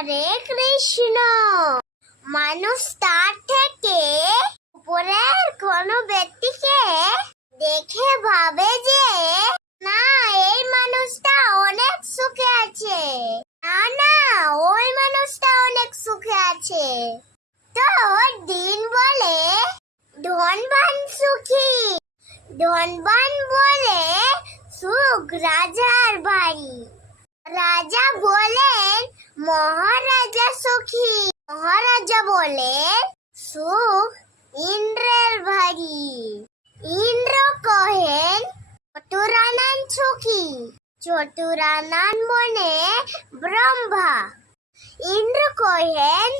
হরে কৃষ্ণ। মানুষ তার থেকে উপরের কোনো ব্যক্তিকে দেখে ভাবে যে না, এই মানুষটা অনেক সুখে আছে, না না ওই মানুষটা অনেক সুখে আছে। তো দিন বলে ধনবান সুখী, ধনবান বলে সুখ রাজার বাড়ি। রাজা বলেন মহারাজা সুখী, মহারাজা বলেন সুখ ইন্দ্রের বাড়ি। ইন্দ্র কহেন চতুরানন সুখী, চতুরানন মনে ব্রহ্মা। ইন্দ্র কহেন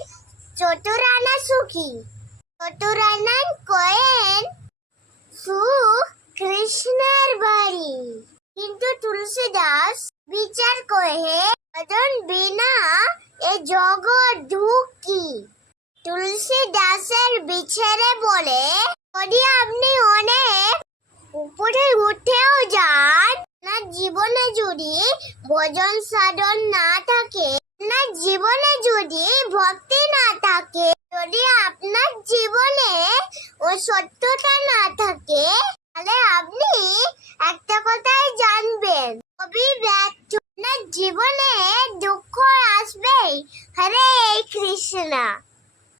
চতুরানন সুখী, চতুরানন কহেন সুখ কৃষ্ণের বাড়ি। কিন্তু তুলসীদাস বিচার কহে ভজন বিনা এ জগৎ দুঃখী। তুলসীদাসের বিচারে বলে যদি আপনি অনেক উপরে উঠেও যান, না জীবনে যদি ভজন সাধন না থাকে, না জীবনে যদি ভক্তি না থাকে, যদি আপনার জীবনে ও সত্যতা না থাকে, তাহলে আপনি একটা কথাই জানবেন, কবি ব্যর্থ। আপনার জীবনে দুঃখ আসবেই। হরে কৃষ্ণ।